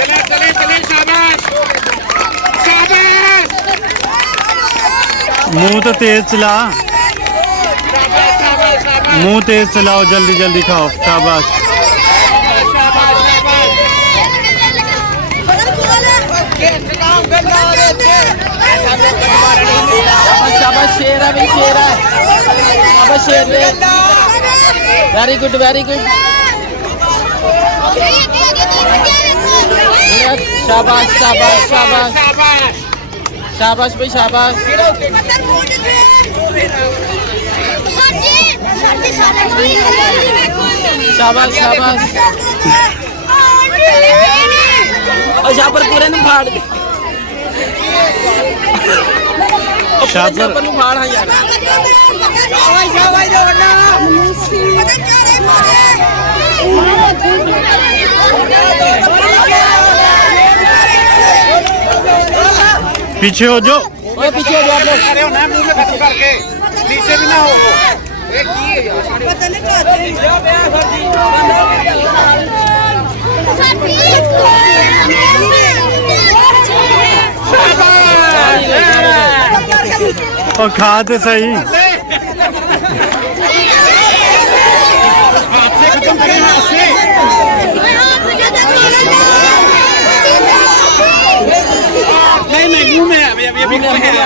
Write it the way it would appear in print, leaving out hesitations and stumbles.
चले चले चले शाबाश शाबाश मुंह तो तेज चला शाबाश शाबाश शाबाश मुंह तेज चलाओ जल्दी जल्दी खाओ शाबाश शाबाश शेर है भाई शेर है शाबाश शेर वेरी गुड शाबाश शाबाश शाबाश शाबाश भाई शाबाश शाबाश शाबाश और शापर पूरे ने फाड़ दे शापर नु फाड़ हां यार पीछे हो जो ओए पीछे हो जाओ आप लोग अरे ना मुंह में खत्म करके नीचे भी ना हो एक की है यार पता नहीं और खा तो सही हाथ से खत्म करें हाथ से नहीं मैं मुंह में अभी मुंह में है